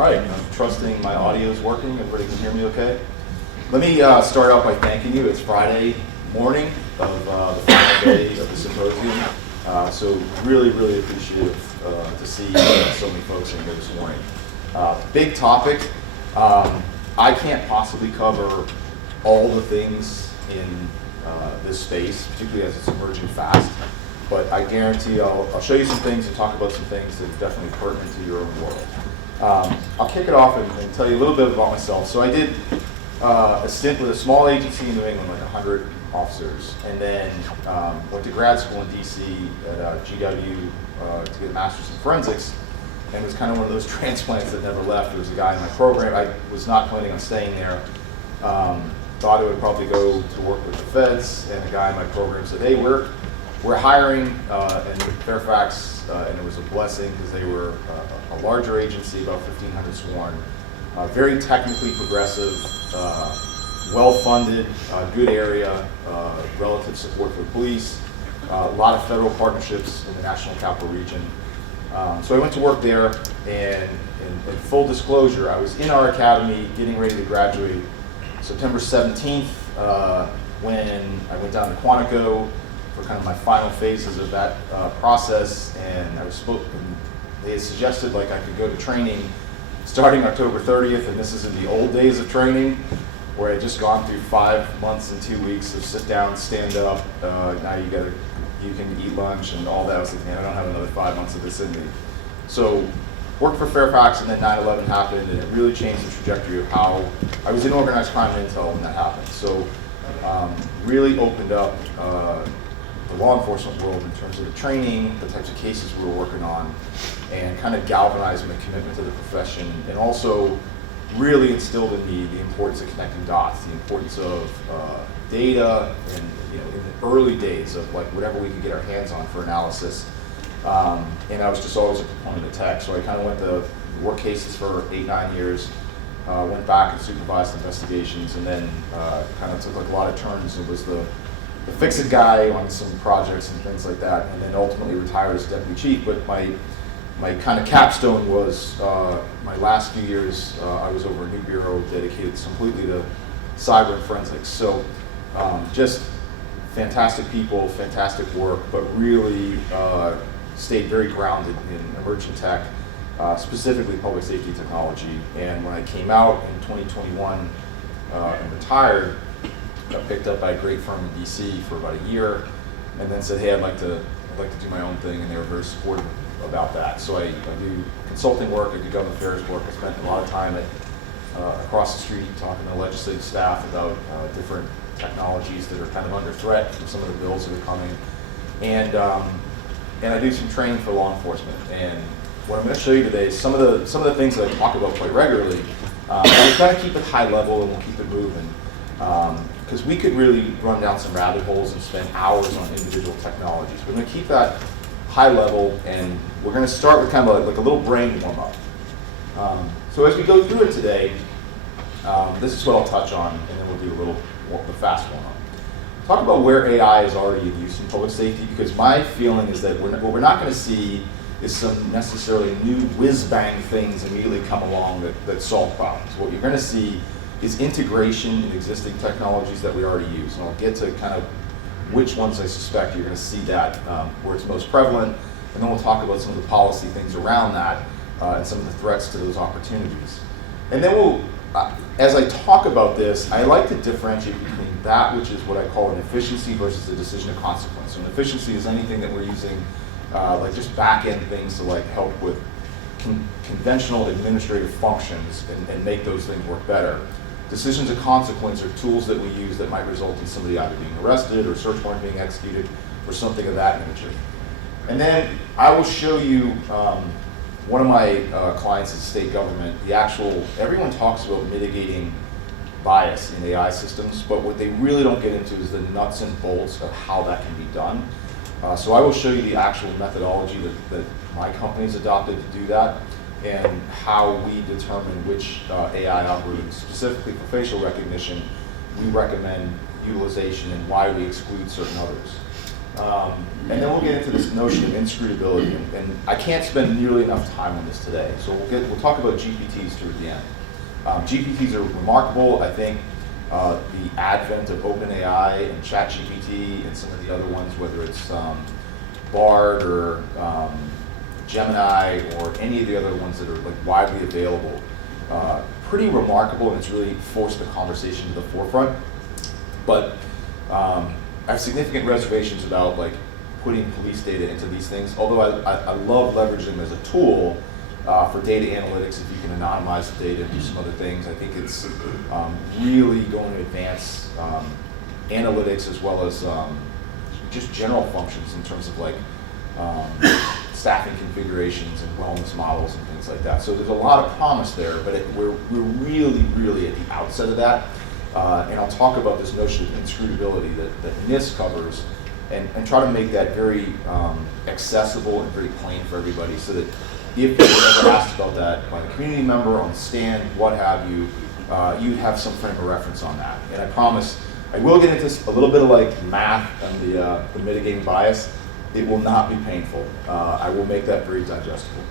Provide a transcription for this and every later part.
All right, I'm trusting my audio is working. Everybody can hear me okay? Let me start out by thanking you. It's Friday morning of the final day of the symposium. So really, really appreciative to see so many folks in here this morning. Big topic. I can't possibly cover all the things in this space, particularly as it's emerging fast. But I guarantee I'll show you some things and talk about some things that are definitely pertinent to your own world. I'll kick it off and tell you a little bit about myself. So I did a stint with a small agency in New England, like 100 officers, and then went to grad school in DC at GW to get a master's in forensics, and it was kind of one of those transplants that never left. There was a guy in my program. I was not planning on staying there. Thought I would probably go to work with the feds, and a guy in my program said, hey, we're hiring in Fairfax, and it was a blessing because they were a larger agency, about 1,500 sworn, very technically progressive, well-funded, good area, relative support for the police, a lot of federal partnerships in the National Capital Region. So I went to work there, and in full disclosure, I was in our academy getting ready to graduate September 17th when I went down to Quantico for kind of my final phases of that process, and they had suggested like I could go to training starting October 30th, and this is in the old days of training, where I had just gone through 5 months and 2 weeks of sit down, stand up, now you can eat lunch and all that. I was like, man, I don't have another 5 months of this in me. So worked for Fairfax, and then 9/11 happened, and it really changed the trajectory of how I was in organized crime and intel when that happened. So really opened up the law enforcement world in terms of the training, the types of cases we were working on, and kind of galvanized my commitment to the profession, and also really instilled in me the importance of connecting dots, the importance of data, and in the early days of like whatever we could get our hands on for analysis. And I was just always a proponent of tech, so I kind of went to work cases for 8-9 years, went back and supervised investigations, and then kind of took like a lot of turns and was the fix-it guy on some projects and things like that, and then ultimately retired as deputy chief. But my kind of capstone was my last few years. I was over a new bureau dedicated completely to cyber and forensics. So just fantastic people, fantastic work, but really stayed very grounded in emerging tech, specifically public safety technology. And when I came out in 2021 and retired, got picked up by a great firm in DC for about a year, and then said, hey, I'd like to do my own thing, and they were very supportive about that. So I do consulting work, I do government affairs work. I spent a lot of time across the street talking to legislative staff about different technologies that are kind of under threat from some of the bills that are coming. And I do some training for law enforcement. And what I'm going to show you today is some of the things that I talk about quite regularly. We've got to keep it high level, and we'll keep it moving. Because we could really run down some rabbit holes and spend hours on individual technologies. We're going to keep that high level, and we're going to start with kind of like a little brain warm up. So as we go through it today, this is what I'll touch on, and then we'll do the fast warm up. Talk about where AI is already in use in public safety, because my feeling is that what we're not going to see is some necessarily new whiz-bang things immediately come along that solve problems. What you're going to see is integration in existing technologies that we already use. And I'll get to kind of which ones I suspect you're going to see that where it's most prevalent. And then we'll talk about some of the policy things around that and some of the threats to those opportunities. And then as I talk about this, I like to differentiate between that which is what I call an efficiency versus a decision of consequence. So an efficiency is anything that we're using, like just back-end things to like help with conventional administrative functions and make those things work better. Decisions of consequence are tools that we use that might result in somebody either being arrested or search warrant being executed or something of that nature. And then I will show you one of my clients is state government. Everyone talks about mitigating bias in AI systems, but what they really don't get into is the nuts and bolts of how that can be done. So I will show you the actual methodology that my company's adopted to do that, and how we determine which AI algorithms, specifically for facial recognition, we recommend utilization and why we exclude certain others. And then we'll get into this notion of inscrutability, and I can't spend nearly enough time on this today. So we'll talk about GPTs towards the end. GPTs are remarkable. I think the advent of OpenAI and ChatGPT and some of the other ones, whether it's Bard or Gemini or any of the other ones that are like widely available, pretty remarkable, and it's really forced the conversation to the forefront. But I have significant reservations about like putting police data into these things, although I love leveraging them as a tool for data analytics. If you can anonymize the data and do some other things, I think it's really going to advance analytics as well as just general functions in terms of like staffing configurations and wellness models and things like that. So there's a lot of promise there, but we're really at the outset of that. And I'll talk about this notion of inscrutability that NIST covers and try to make that very accessible and very plain for everybody, so that if you're ever asked about that by a community member on the stand, what have you, you'd have some frame of reference on that. And I promise, I will get into a little bit of like math and the mitigating bias. It will not be painful. I will make that very digestible.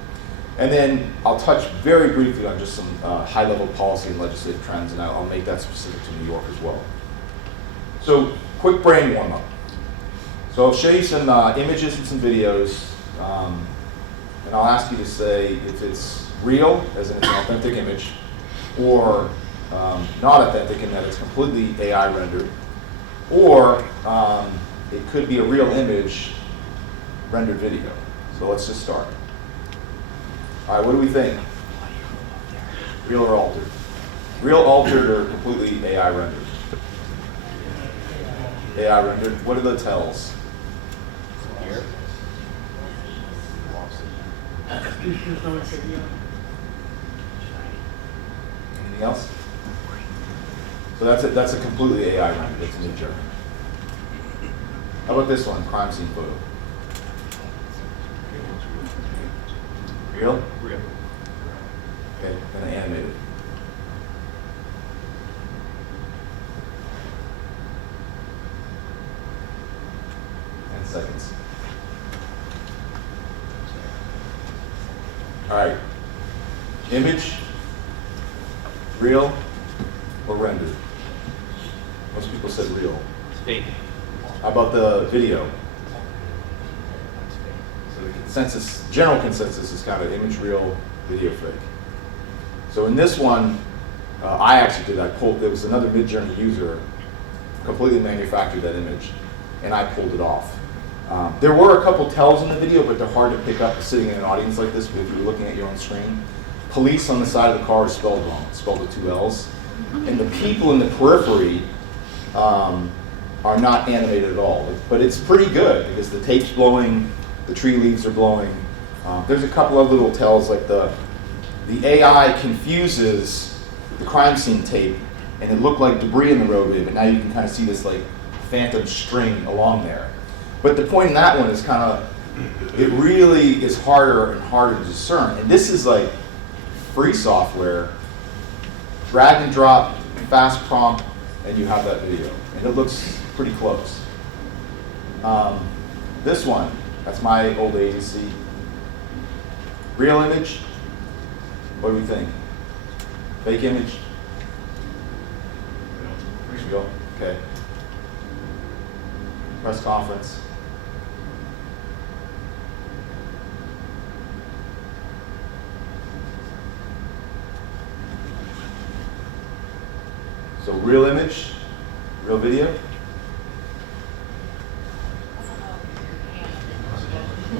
And then I'll touch very briefly on just some high-level policy and legislative trends, and I'll make that specific to New York as well. So, quick brain warm-up. So I'll show you some images and some videos, and I'll ask you to say if it's real, as in it's an authentic image, or not authentic in that it's completely AI rendered, or it could be a real image rendered video. So let's just start. All right, what do we think? Real or altered? Real, altered, or completely AI rendered? AI rendered. What are the tells? Here. Anything else? So that's a completely AI render. That's a mid-journey. How about this one? Crime scene photo. Real? Real. Okay, and animated. And seconds. All right. Image, real, or rendered? Most people said real. Fake. How about the video? So the consensus, general consensus, is kind of image real, video fake. So in this one, I actually did. There was another Midjourney user completely manufactured that image, and I pulled it off. There were a couple tells in the video, but they're hard to pick up sitting in an audience like this if you're looking at your own screen. Police on the side of the car is spelled wrong. It's spelled with 2 L's. And the people in the periphery are not animated at all. But it's pretty good because the tape's blowing, the tree leaves are blowing. There's a couple of little tells, like the AI confuses the crime scene tape, and it looked like debris in the roadway, but now you can kind of see this like phantom string along there. But the point in that one is kind of, it really is harder and harder to discern. And this is like free software, drag and drop, fast prompt, and you have that video. And it looks pretty close. This one, that's my old agency. Real image, what do we think? Fake image? Real, okay. Press conference. So real image, real video.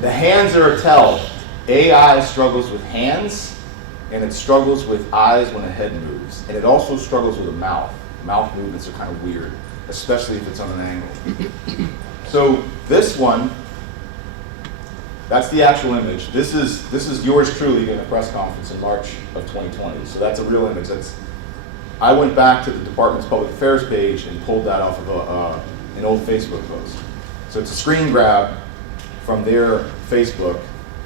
The hands are a tell. AI struggles with hands, and it struggles with eyes when a head moves. And it also struggles with a mouth. Mouth movements are kind of weird, especially if it's on an angle. So this one, that's the actual image. This is yours truly giving a press conference in March of 2020. So that's a real image. I went back to the department's public affairs page and pulled that off of an old Facebook post. So it's a screen grab from their Facebook,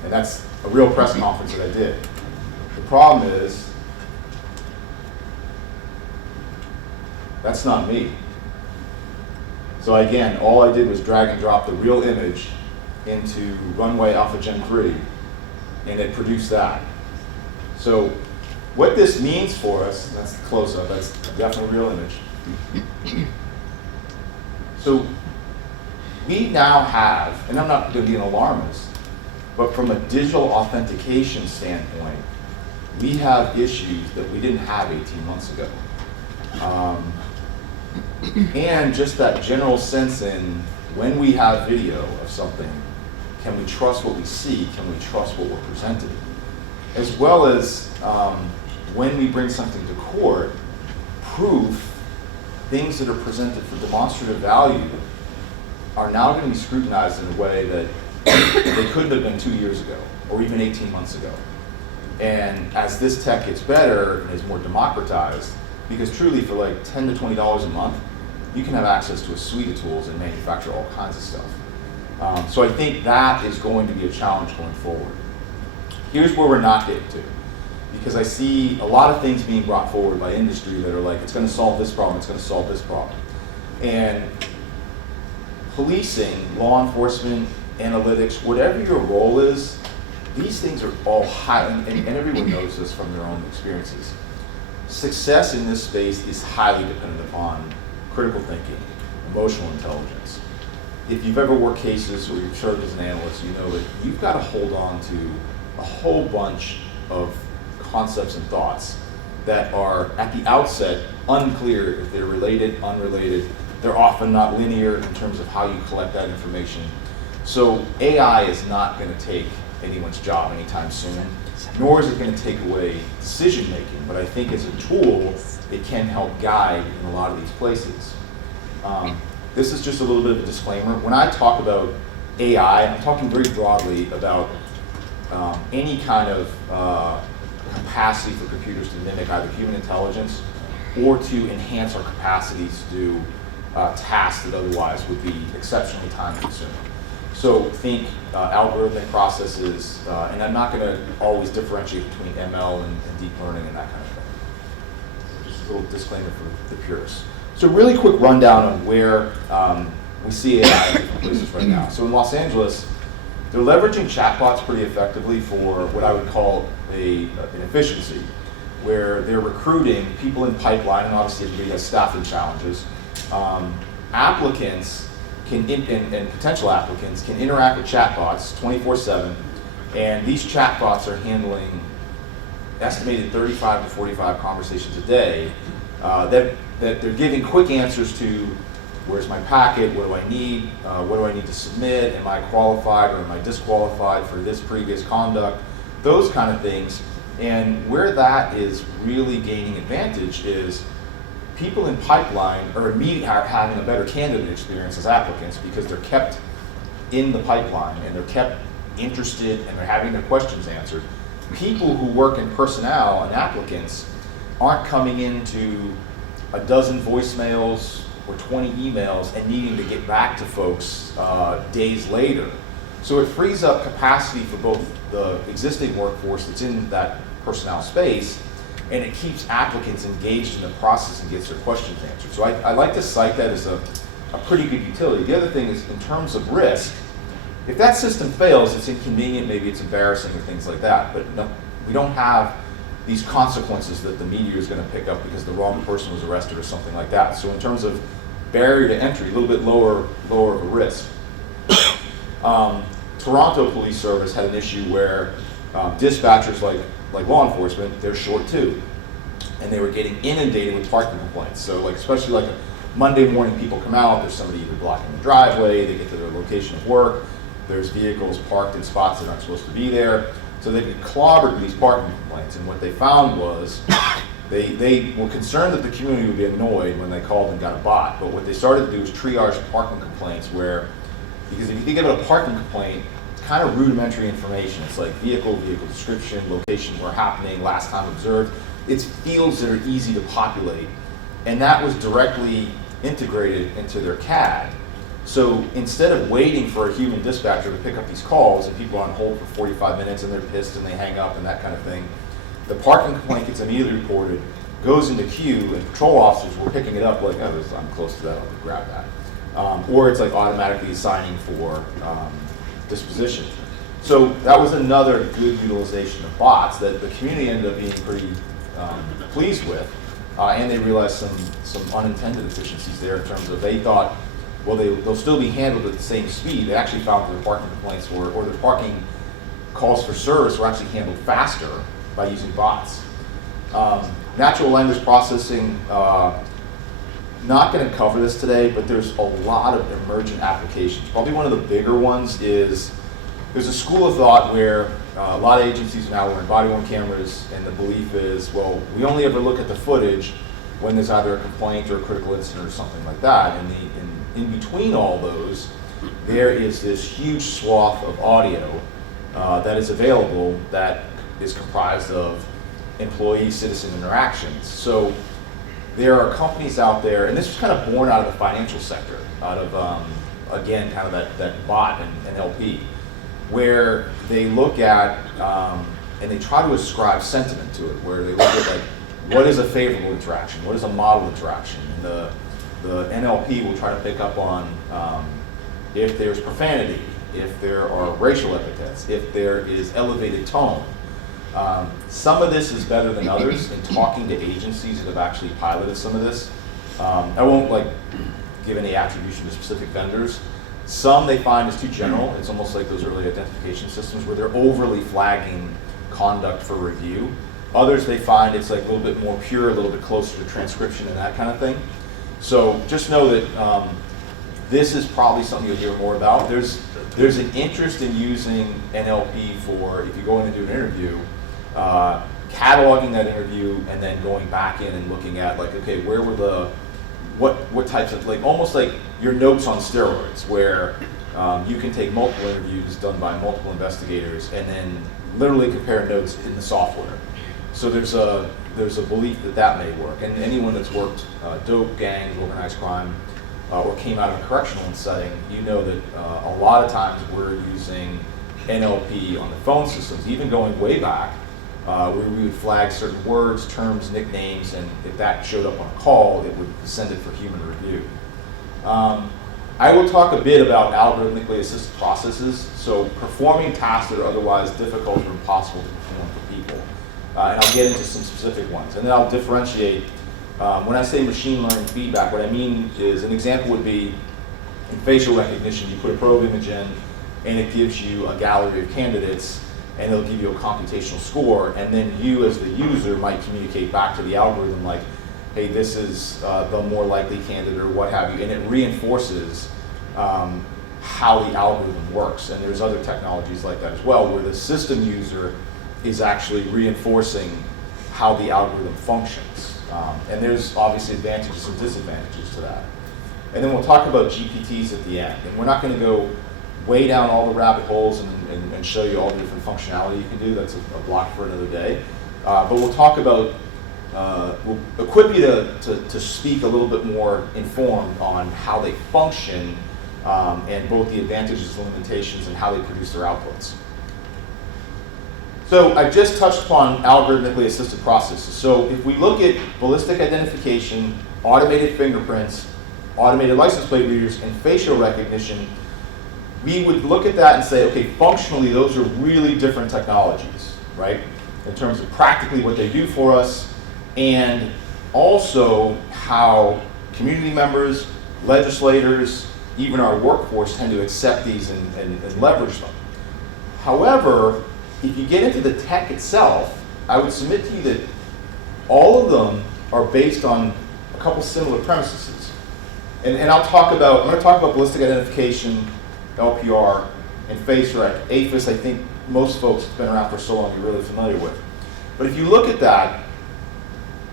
and that's a real press conference that I did. The problem is, that's not me. So again, all I did was drag and drop the real image into runway Alpha Gen 3, and it produced that. So what this means for us, that's the close-up, that's definitely a real image. So we now have, and I'm not going to be an alarmist, but from a digital authentication standpoint, we have issues that we didn't have 18 months ago. And just that general sense in when we have video of something, can we trust what we see? Can we trust what we're presented? As well as when we bring something to court, proof, things that are presented for demonstrative value are now going to be scrutinized in a way that they couldn't have been 2 years ago or even 18 months ago. And as this tech gets better and is more democratized, because truly for like $10 to $20 a month, you can have access to a suite of tools and manufacture all kinds of stuff. So I think that is going to be a challenge going forward. Here's where we're not getting to, because I see a lot of things being brought forward by industry that are like, it's going to solve this problem, it's going to solve this problem. And policing, law enforcement, analytics, whatever your role is, these things are all high, and everyone knows this from their own experiences. Success in this space is highly dependent upon critical thinking, emotional intelligence. If you've ever worked cases or you've served as an analyst, you know that you've got to hold on to a whole bunch of concepts and thoughts that are at the outset unclear if they're related, unrelated. They're often not linear in terms of how you collect that information. So AI is not going to take anyone's job anytime soon, nor is it going to take away decision making, but I think as a tool, it can help guide in a lot of these places. This is just a little bit of a disclaimer. When I talk about AI, I'm talking very broadly about any kind of capacity for computers to mimic either human intelligence or to enhance our capacities to do tasks that otherwise would be exceptionally time consuming. So think algorithmic processes, and I'm not going to always differentiate between ML and deep learning and that kind of thing. Just a little disclaimer for the purists. So really quick rundown on where we see AI in different places right now. So in Los Angeles, they're leveraging chatbots pretty effectively for what I would call an efficiency, where they're recruiting people in pipeline, and obviously everybody has staffing challenges. Applicants and potential applicants can interact with chatbots 24/7, and these chatbots are handling estimated 35 to 45 conversations a day that they're giving quick answers to: where's my packet, what do I need to submit, am I qualified or am I disqualified for this previous conduct, those kind of things. And where that is really gaining advantage is people in pipeline are immediately having a better candidate experience as applicants because they're kept in the pipeline and they're kept interested and they're having their questions answered. People who work in personnel and applicants aren't coming into a dozen voicemails or 20 emails and needing to get back to folks days later. So it frees up capacity for both the existing workforce that's in that personnel space, and it keeps applicants engaged in the process and gets their questions answered. So I like to cite that as a pretty good utility. The other thing is, in terms of risk, if that system fails, it's inconvenient, maybe it's embarrassing or things like that, but no, we don't have these consequences that the media is going to pick up because the wrong person was arrested or something like that. So in terms of barrier to entry, a little bit lower of a risk. Toronto Police Service had an issue where dispatchers like law enforcement, they're short too, and they were getting inundated with parking complaints. So like, especially like a Monday morning, people come out, there's somebody either blocking the driveway, they get to their location of work, there's vehicles parked in spots that aren't supposed to be there. So they get clobbered with these parking complaints, and what they found was they were concerned that the community would be annoyed when they called and got a bot, but what they started to do is triage parking complaints because if you give it a parking complaint, it's kind of rudimentary information. It's like vehicle description, location where happening, last time observed. It's fields that are easy to populate, and that was directly integrated into their CAD. So instead of waiting for a human dispatcher to pick up these calls and people are on hold for 45 minutes and they're pissed and they hang up and that kind of thing, the parking complaint gets immediately reported, goes into queue, and patrol officers were picking it up like, oh, I'm close to that, I'll grab that. or it's like automatically assigning for disposition. So that was another good utilization of bots that the community ended up being pretty pleased with, and they realized some unintended efficiencies there in terms of they thought, well, they'll still be handled at the same speed. They actually found that their parking complaints or their parking calls for service were actually handled faster by using bots. Natural language processing, not going to cover this today, but there's a lot of emergent applications. Probably one of the bigger ones is there's a school of thought where a lot of agencies now wearing body-worn cameras, and the belief is, well, we only ever look at the footage when there's either a complaint or a critical incident or something like that. And in between all those, there is this huge swath of audio that is available that is comprised of employee-citizen interactions. So there are companies out there, and this was kind of born out of the financial sector, out of, again, kind of that bot and NLP, where they look at and they try to ascribe sentiment to it, where they look at like, what is a favorable interaction? What is a model interaction? And the NLP will try to pick up on if there's profanity, if there are racial epithets, if there is elevated tone. Some of this is better than others in talking to agencies that have actually piloted some of this. I won't like give any attribution to specific vendors. Some they find is too general. It's almost like those early identification systems where they're overly flagging conduct for review. Others they find it's like a little bit more pure, a little bit closer to transcription and that kind of thing. So just know that this is probably something you'll hear more about. There's an interest in using NLP for, if you go in and do an interview, cataloging that interview and then going back in and looking at like, okay, where were what types of, like almost like your notes on steroids, where you can take multiple interviews done by multiple investigators and then literally compare notes in the software. So there's a belief that may work. And anyone that's worked dope, gangs, organized crime, or came out of a correctional setting, you know that a lot of times we're using NLP on the phone systems, even going way back, where we would flag certain words, terms, nicknames, and if that showed up on a call, it would send it for human review. I will talk a bit about algorithmically assisted processes, so performing tasks that are otherwise difficult or impossible to perform for people. And I'll get into some specific ones. And then I'll differentiate. When I say machine learning feedback, what I mean is, an example would be in facial recognition, you put a probe image in, and it gives you a gallery of candidates, and it'll give you a computational score, and then you as the user might communicate back to the algorithm like, hey, this is the more likely candidate or what have you, and it reinforces how the algorithm works. And there's other technologies like that as well, where the system user is actually reinforcing how the algorithm functions. And there's obviously advantages and disadvantages to that. And then we'll talk about GPTs at the end. And we're not going to go way down all the rabbit holes and show you all the different functionality you can do. That's a block for another day. But we'll talk about, we'll equip you to speak a little bit more informed on how they function and both the advantages and limitations and how they produce their outputs. So I just touched upon algorithmically assisted processes. So if we look at ballistic identification, automated fingerprints, automated license plate readers, and facial recognition, we would look at that and say, okay, functionally those are really different technologies, right? In terms of practically what they do for us, and also how community members, legislators, even our workforce tend to accept these and leverage them. However, if you get into the tech itself, I would submit to you that all of them are based on a couple similar premises. And I'm going to talk about ballistic identification, LPR, and face rec. AFIS, I think most folks have been around for so long you're really familiar with. But if you look at that,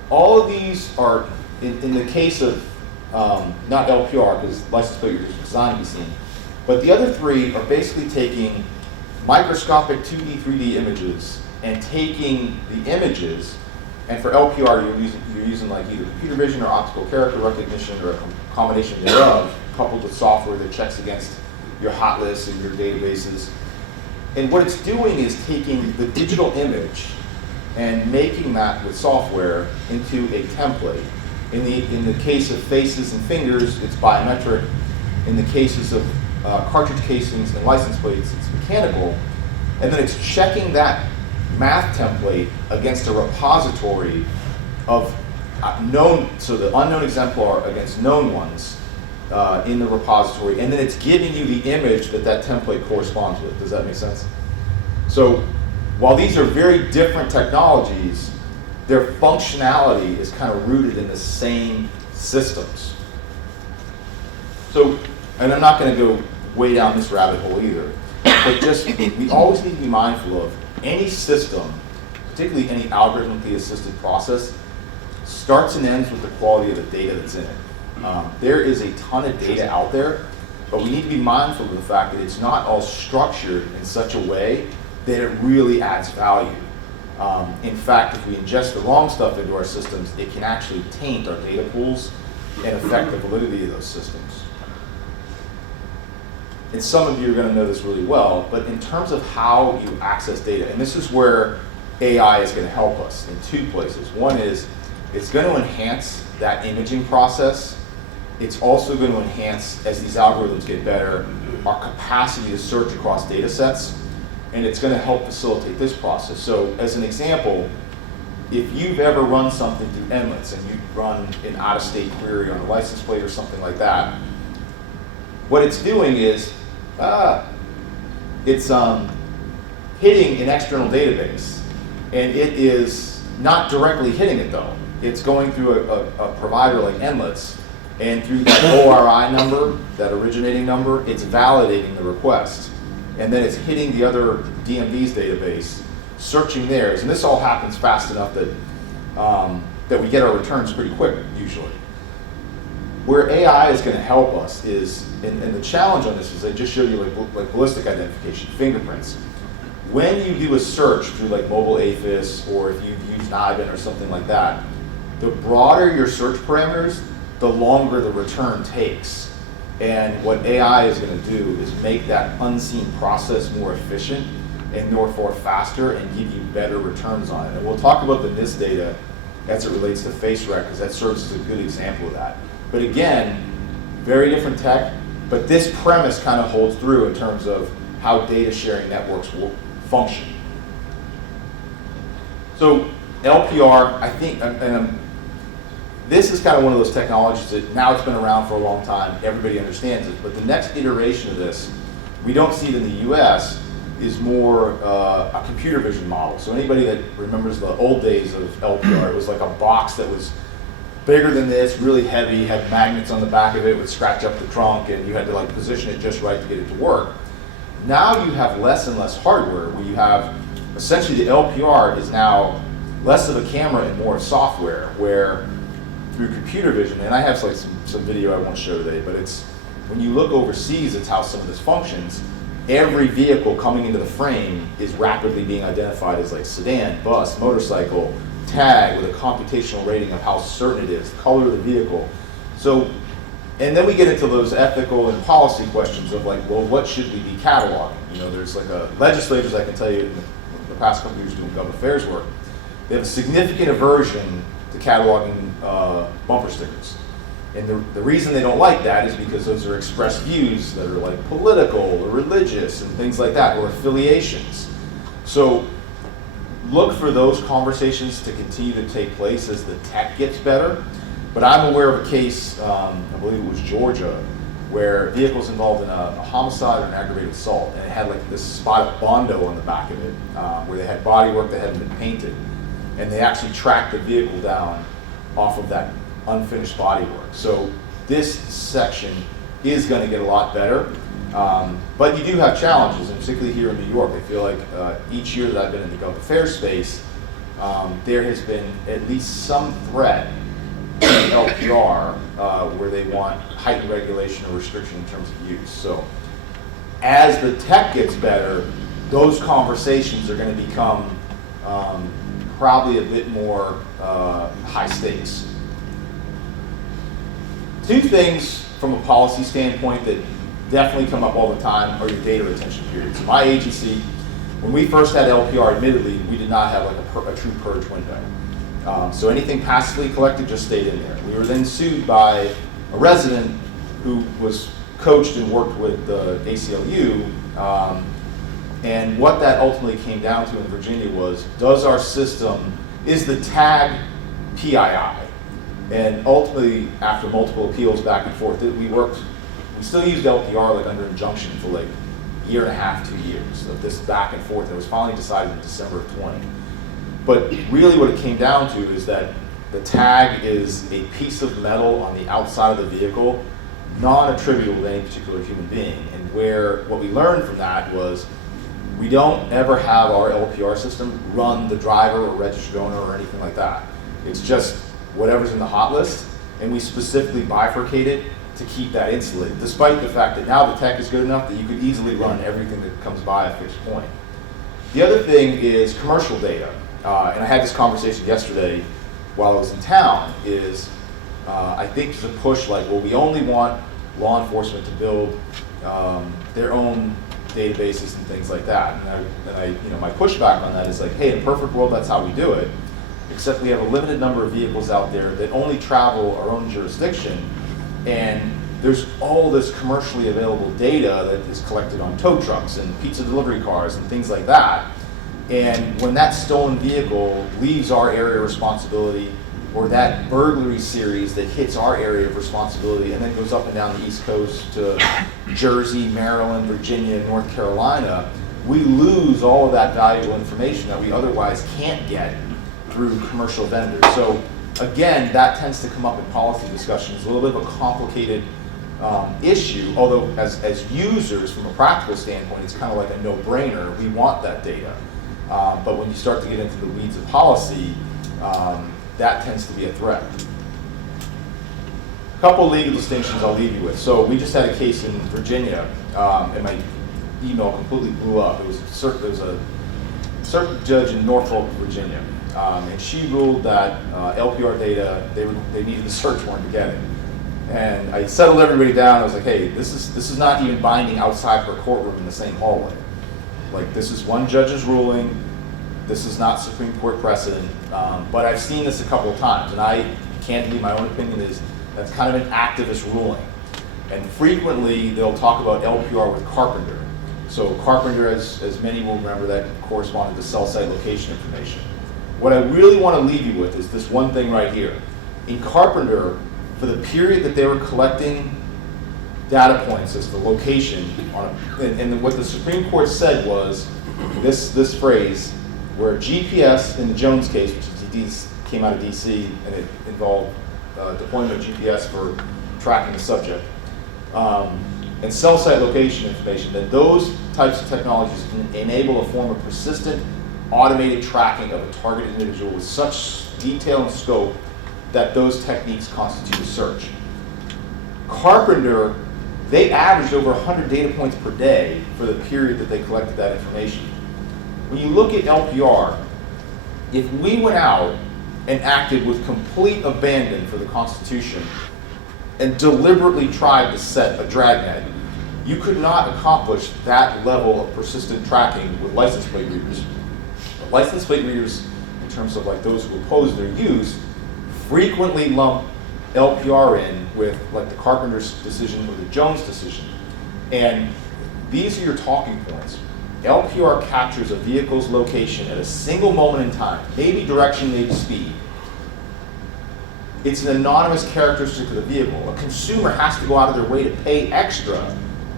all of these are, in the case of, not LPR, because license plate readers are designed to be seen, but the other three are basically taking microscopic 2D, 3D images and taking the images, and for LPR you're using like either computer vision or optical character recognition or a combination thereof, coupled with software that checks against your hot lists and your databases. And what it's doing is taking the digital image and making that with software into a template. In the case of faces and fingers, it's biometric. In the cases of cartridge casings and license plates, it's mechanical. And then it's checking that math template against a repository of known, so the unknown exemplar against known ones in the repository, and then it's giving you the image that that template corresponds with. Does that make sense? So while these are very different technologies, their functionality is kind of rooted in the same systems. So, and I'm not going to go way down this rabbit hole either, but just we always need to be mindful of any system, particularly any algorithmically assisted process, starts and ends with the quality of the data that's in it. There is a ton of data out there, but we need to be mindful of the fact that it's not all structured in such a way that it really adds value. In fact, if we ingest the wrong stuff into our systems, it can actually taint our data pools and affect the validity of those systems. And some of you are going to know this really well, but in terms of how you access data, and this is where AI is going to help us in two places. One is it's going to enhance that imaging process. It's also going to enhance, as these algorithms get better, our capacity to search across data sets, and it's going to help facilitate this process. So as an example, if you've ever run something through Endlets and you run an out-of-state query on a license plate or something like that, what it's doing is it's hitting an external database, and it is not directly hitting it though. It's going through a provider like Endlets, and through that ORI number, that originating number, it's validating the request. And then it's hitting the other DMV's database, searching theirs, and this all happens fast enough that, that we get our returns pretty quick, usually. Where AI is going to help us is, and the challenge on this is I just showed you like ballistic identification, fingerprints. When you do a search through like mobile APHIS, or if you've used NIBIN or something like that, the broader your search parameters, the longer the return takes. And what AI is going to do is make that unseen process more efficient and therefore faster and give you better returns on it. And we'll talk about the NIST data as it relates to face rec, because that serves as a good example of that. But again, very different tech, but this premise kind of holds through in terms of how data sharing networks will function. So LPR, I think, this is kind of one of those technologies that now it's been around for a long time, everybody understands it, but the next iteration of this, we don't see it in the US, is more a computer vision model. So anybody that remembers the old days of LPR, it was like a box that was bigger than this, really heavy, had magnets on the back of it, would scratch up the trunk, and you had to like position it just right to get it to work. Now you have less and less hardware, where you have, essentially the LPR is now less of a camera and more software, where through computer vision, and I have like some video I won't show today, but it's, when you look overseas, it's how some of this functions. Every vehicle coming into the frame is rapidly being identified as like sedan, bus, motorcycle, tag, with a computational rating of how certain it is, the color of the vehicle. So, and then we get into those ethical and policy questions of like, well, what should we be cataloging? You know, there's like legislators, I can tell you, in the past couple of years doing government affairs work, they have a significant aversion to cataloging bumper stickers. And the reason they don't like that is because those are expressed views that are like political or religious and things like that, or affiliations. So look for those conversations to continue to take place as the tech gets better. But I'm aware of a case, I believe it was Georgia, where vehicles involved in a homicide or an aggravated assault, and it had like this spot of Bondo on the back of it, where they had bodywork that hadn't been painted. And they actually tracked the vehicle down off of that unfinished bodywork. So this section is going to get a lot better, but you do have challenges, and particularly here in New York, I feel like each year that I've been in the government affairs space, there has been at least some threat in LPR where they want heightened regulation or restriction in terms of use. So as the tech gets better, those conversations are going to become probably a bit more high stakes. Two things from a policy standpoint that definitely come up all the time are your data retention periods. My agency, when we first had LPR, admittedly, we did not have like a true purge window. So anything passively collected just stayed in there. We were then sued by a resident who was coached and worked with the ACLU, and what that ultimately came down to in Virginia was, does our system, is the tag PII? And ultimately, after multiple appeals back and forth, we still used LPR like under injunction for like a year and a half, 2 years of this back and forth. It was finally decided in December of 20. But really what it came down to is that the tag is a piece of metal on the outside of the vehicle, non-attributable to any particular human being. And what we learned from that was, we don't ever have our LPR system run the driver or registered owner or anything like that. It's just whatever's in the hot list, and we specifically bifurcate it to keep that insulated, despite the fact that now the tech is good enough that you could easily run everything that comes by a fixed point. The other thing is commercial data, and I had this conversation yesterday while I was in town, is I think there's a push like, well, we only want law enforcement to build their own databases and things like that. And my pushback on that is like, hey, in a perfect world, that's how we do it. Except we have a limited number of vehicles out there that only travel our own jurisdiction, and there's all this commercially available data that is collected on tow trucks and pizza delivery cars and things like that. And when that stolen vehicle leaves our area of responsibility, or that burglary series that hits our area of responsibility and then goes up and down the East Coast to Jersey, Maryland, Virginia, North Carolina, we lose all of that valuable information that we otherwise can't get through commercial vendors. So again, that tends to come up in policy discussions, a little bit of a complicated issue, although as users, from a practical standpoint, it's kind of like a no-brainer. We want that data. But when you start to get into the weeds of policy, that tends to be a threat. A couple of legal distinctions I'll leave you with. So we just had a case in Virginia, and my email completely blew up. There was a circuit judge in Norfolk, Virginia, and she ruled that LPR data, they needed a search warrant to get it. And I settled everybody down. I was like, hey, this is not even binding outside her courtroom in the same hallway. Like, this is one judge's ruling. This is not Supreme Court precedent. But I've seen this a couple of times, and candidly, my own opinion is that's kind of an activist ruling. And frequently, they'll talk about LPR with Carpenter. So Carpenter, as many will remember, that corresponded to cell site location information. What I really want to leave you with is this one thing right here. In Carpenter, for the period that they were collecting data points as the location, and what the Supreme Court said was this phrase, where GPS, in the Jones case, which came out of DC, and it involved deployment of GPS for tracking the subject, and cell site location information, that those types of technologies can enable a form of persistent, automated tracking of a targeted individual with such detail and scope that those techniques constitute a search. Carpenter, they averaged over 100 data points per day for the period that they collected that information. When you look at LPR, if we went out and acted with complete abandon for the Constitution and deliberately tried to set a dragnet, you could not accomplish that level of persistent tracking with license plate readers. License plate readers, in terms of like those who oppose their use, frequently lump LPR in with like the Carpenter's decision or the Jones decision. And these are your talking points. LPR captures a vehicle's location at a single moment in time, maybe direction, maybe speed. It's an anonymous characteristic of the vehicle. A consumer has to go out of their way to pay extra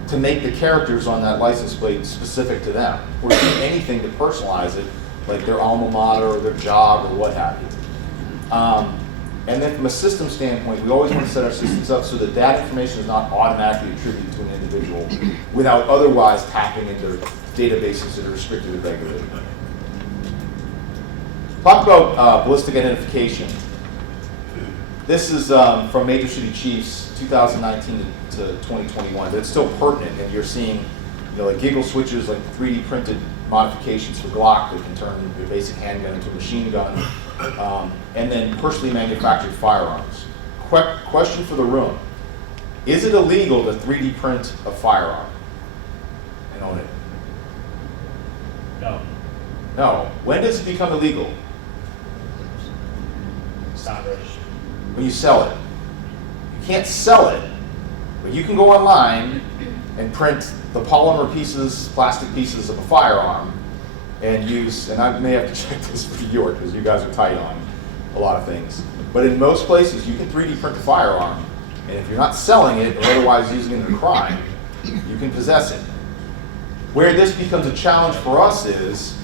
to make the characters on that license plate specific to them, or do anything to personalize it, like their alma mater or their job or what have you. And then from a system standpoint, we always want to set our systems up so that that information is not automatically attributed to an individual without otherwise tapping into databases that are restricted and regulated. Talk about ballistic identification. This is from Major City Chiefs, 2019 to 2021. But it's still pertinent, and you're seeing, like giggle switches, like 3D printed modifications for Glock that can turn your basic handgun into a machine gun, and then personally manufactured firearms. Question for the room: is it illegal to 3D print a firearm and own it? No. No. When does it become illegal? It's not registered. When you sell it. You can't sell it But you can go online and print the polymer pieces, plastic pieces of a firearm, and use, and I may have to check this for New York because you guys are tight on a lot of things. But in most places, you can 3D print a firearm, and if you're not selling it or otherwise using it in a crime, you can possess it. Where this becomes a challenge for us is,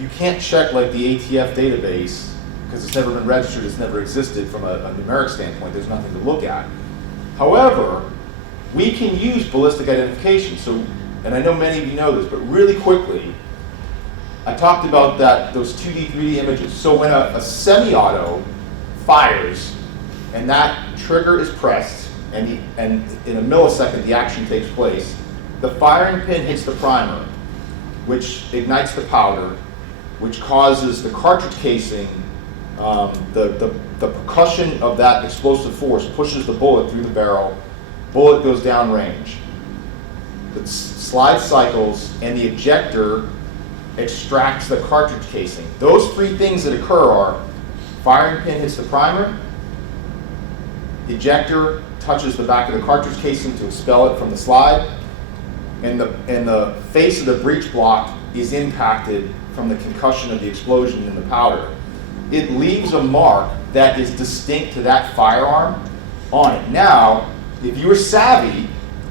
you can't check like the ATF database because it's never been registered, it's never existed from a numeric standpoint, there's nothing to look at. However, we can use ballistic identification. So, and I know many of you know this, but really quickly, I talked about those 2D, 3D images. So when a semi-auto fires and that trigger is pressed and in a millisecond the action takes place, the firing pin hits the primer, which ignites the powder, which causes the cartridge casing, the percussion of that explosive force pushes the bullet through the barrel, bullet goes downrange. The slide cycles and the ejector extracts the cartridge casing. Those three things that occur are firing pin hits the primer, ejector touches the back of the cartridge casing to expel it from the slide, and the face of the breech block is impacted from the concussion of the explosion in the powder. It leaves a mark that is distinct to that firearm on it. Now, if you were savvy,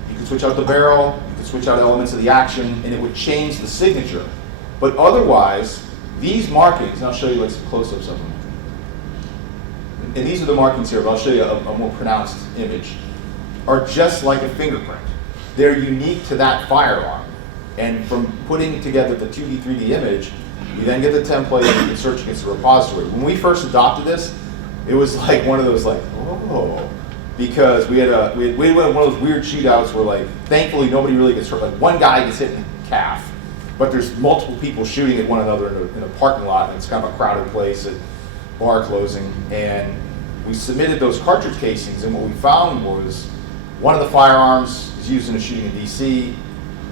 you could switch out the barrel, you could switch out elements of the action, and it would change the signature. But otherwise, these markings, and I'll show you like some close-ups of them. And these are the markings here, but I'll show you a more pronounced image, are just like a fingerprint. They're unique to that firearm. And from putting together the 2D, 3D image, you then get the template and you can search against the repository. When we first adopted this, it was like one of those like, oh, because we had one of those weird shootouts where like, thankfully nobody really gets hurt. Like one guy gets hit in the calf, but there's multiple people shooting at one another in a parking lot, and it's kind of a crowded place at bar closing. And we submitted those cartridge casings, and what we found was one of the firearms is used in a shooting in DC,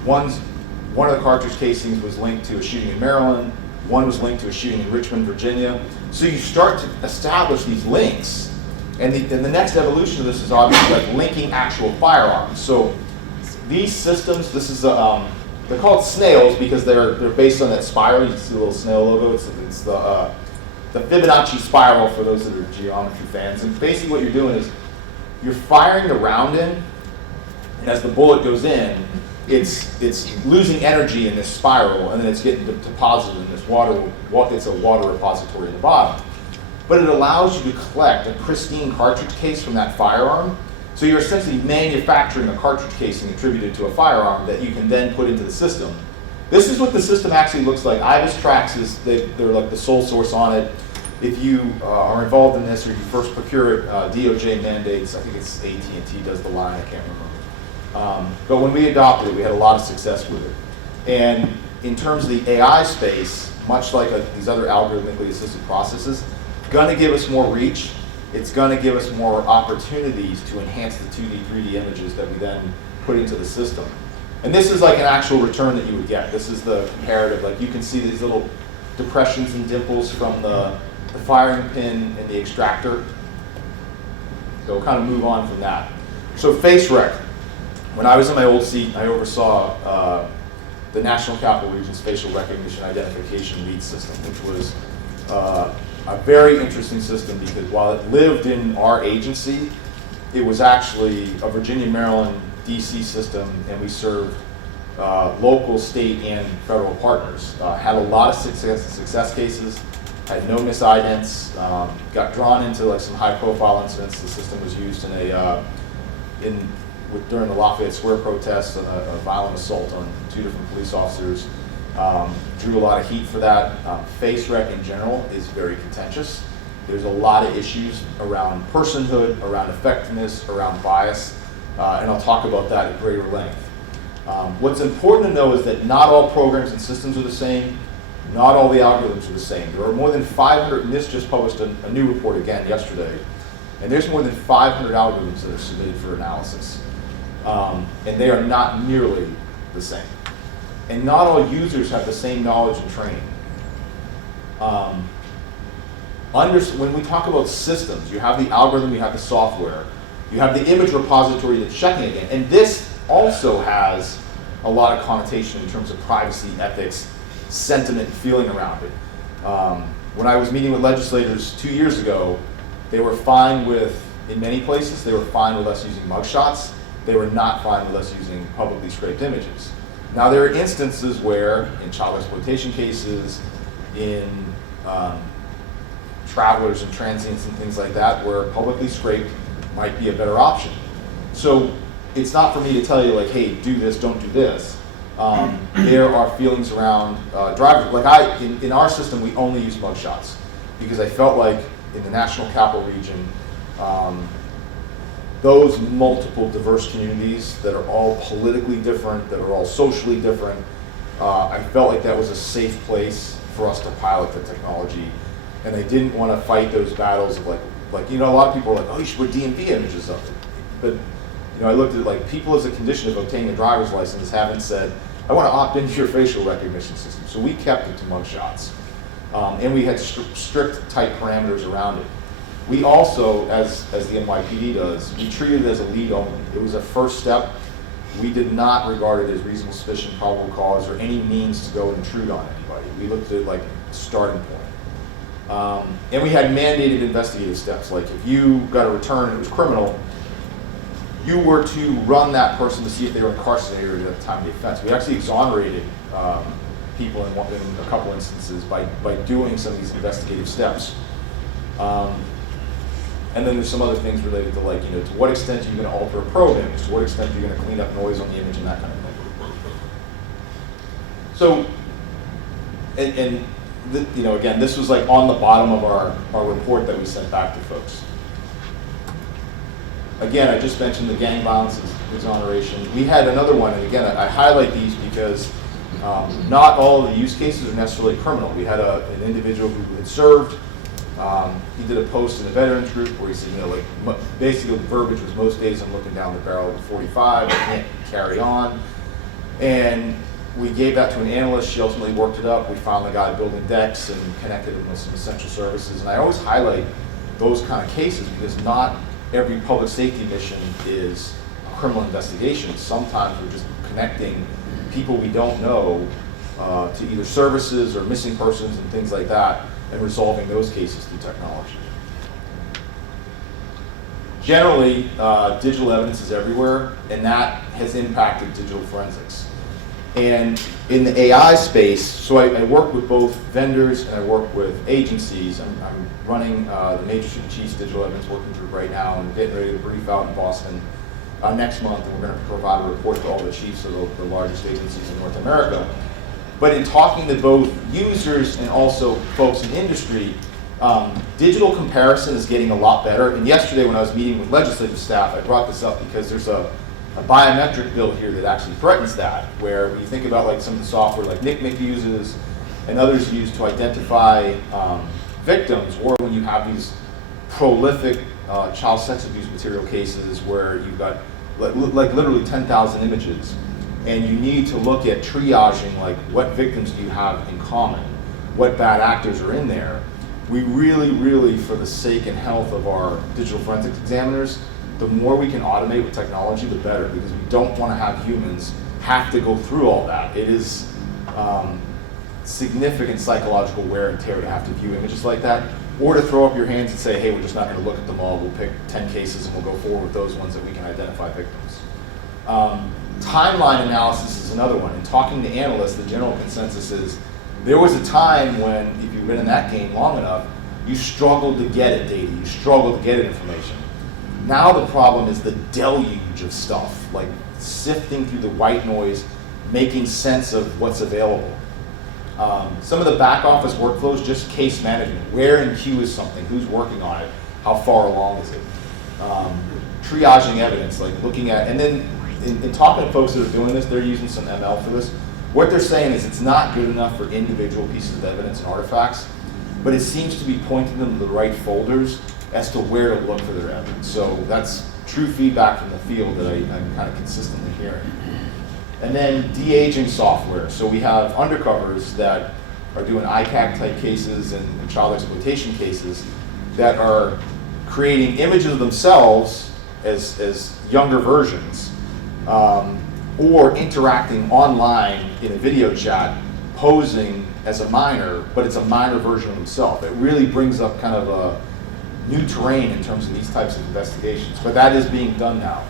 one of the cartridge casings was linked to a shooting in Maryland, one was linked to a shooting in Richmond, Virginia. So you start to establish these links, and the next evolution of this is obviously like linking actual firearms. So these systems, this is they're called snails because they're based on that spiral. You can see the little snail logo. It's the Fibonacci spiral for those that are geometry fans. And basically what you're doing is you're firing the round in, and as the bullet goes in, it's losing energy in this spiral, and then it's getting deposited in this water. It's a water repository at the bottom. But it allows you to collect a pristine cartridge case from that firearm. So you're essentially manufacturing a cartridge casing attributed to a firearm that you can then put into the system. This is what the system actually looks like. IBIS Tracks they're like the sole source on it. If you are involved in this or you first procure it, DOJ mandates, I think it's AT&T does the line, I can't remember. But when we adopted it, we had a lot of success with it. And in terms of the AI space, much like these other algorithmically assisted processes, going to give us more reach. It's going to give us more opportunities to enhance the 2D, 3D images that we then put into the system. And this is like an actual return that you would get. This is the comparative. Like you can see these little depressions and dimples from the firing pin and the extractor. So we'll kind of move on from that. So face rec. When I was in my old seat, I oversaw the National Capital Region's facial recognition identification lead system, which was a very interesting system because while it lived in our agency, it was actually a Virginia, Maryland, DC system, and we served local, state, and federal partners. Had a lot of success cases, had no misidents, got drawn into like some high-profile incidents. The system was used during the Lafayette Square protests and a violent assault on 2 different police officers. Drew a lot of heat for that. Face rec in general is very contentious. There's a lot of issues around personhood, around effectiveness, around bias, and I'll talk about that at greater length. What's important to know is that not all programs and systems are the same. Not all the algorithms are the same. There are more than 500, and this just published a new report again yesterday, and there's more than 500 algorithms that are submitted for analysis. And they are not nearly the same. And not all users have the same knowledge and training. When we talk about systems, you have the algorithm, you have the software. You have the image repository that's checking again. And this also has a lot of connotation in terms of privacy, ethics, sentiment, and feeling around it. When I was meeting with legislators 2 years ago, they were fine with, in many places, they were fine with us using mugshots. They were not fine with us using publicly scraped images. Now there are instances where, in child exploitation cases, in travelers and transients and things like that, where publicly scraped might be a better option. So it's not for me to tell you like, hey, do this, don't do this. There are feelings around drivers. Like in our system, we only use mugshots because I felt like in the National Capital Region, those multiple diverse communities that are all politically different, that are all socially different, I felt like that was a safe place for us to pilot the technology. And I didn't want to fight those battles of like, a lot of people are like, oh, you should put DMV images up. But, I looked at it like people as a condition of obtaining a driver's license haven't said, I want to opt into your facial recognition system. So we kept it to mugshots. And we had strict, tight parameters around it. We also, as the NYPD does, we treated it as a lead only. It was a first step. We did not regard it as reasonable suspicion, probable cause, or any means to go and intrude on anybody. We looked at it like a starting point. And we had mandated investigative steps. Like if you got a return and it was criminal, you were to run that person to see if they were incarcerated at the time of the offense. We actually exonerated people in a couple instances by doing some of these investigative steps. And then there's some other things related to like, to what extent are you going to alter a probe image? To what extent are you going to clean up noise on the image and that kind of thing? So, again, this was like on the bottom of our report that we sent back to folks. Again, I just mentioned the gang violence exoneration. We had another one, and again, I highlight these because not all of the use cases are necessarily criminal. We had an individual who had served. He did a post in a veterans group where he said, basically the verbiage was, most days I'm looking down the barrel of a 45, I can't carry on. And we gave that to an analyst. She ultimately worked it up. We found the guy building decks and connected him with some essential services. And I always highlight those kind of cases because not every public safety mission is a criminal investigation. Sometimes we're just connecting people we don't know to either services or missing persons and things like that, and resolving those cases through technology. Generally, digital evidence is everywhere, and that has impacted digital forensics. And in the AI space, so I work with both vendors and I work with agencies. I'm running the Major Chiefs Digital Evidence Working Group right now, and we're getting ready to brief out in Boston next month, and we're going to provide a report to all the chiefs of the largest agencies in North America. But in talking to both users and also folks in industry, digital comparison is getting a lot better. And yesterday when I was meeting with legislative staff, I brought this up because there's a biometric bill here that actually threatens that, where when you think about like some of the software like NCMEC uses and others use to identify victims, or when you have these prolific child sex abuse material cases where you've got like literally 10,000 images, and you need to look at triaging, like what victims do you have in common, what bad actors are in there. We really, for the sake and health of our digital forensics examiners, the more we can automate with technology, the better, because we don't want to have humans have to go through all that. It is significant psychological wear and tear to have to view images like that, or to throw up your hands and say, hey, we're just not going to look at them all, we'll pick 10 cases and we'll go forward with those ones that we can identify victims. Timeline analysis is another one. In talking to analysts, the general consensus is there was a time when, if you've been in that game long enough, you struggled to get at data, you struggled to get at information. Now the problem is the deluge of stuff, like sifting through the white noise, making sense of what's available. Some of the back office workflows, just case management. Where in queue is something? Who's working on it? How far along is it? Triaging evidence, like looking at, and then in talking to folks that are doing this, they're using some ML for this. What they're saying is it's not good enough for individual pieces of evidence and artifacts, but it seems to be pointing them to the right folders as to where to look for their evidence. So that's true feedback from the field that I'm kind of consistently hearing. And then de-aging software. So we have undercovers that are doing ICAC type cases and child exploitation cases that are creating images of themselves as younger versions, or interacting online in a video chat, posing as a minor, but it's a minor version of himself. It really brings up kind of a new terrain in terms of these types of investigations, but that is being done now.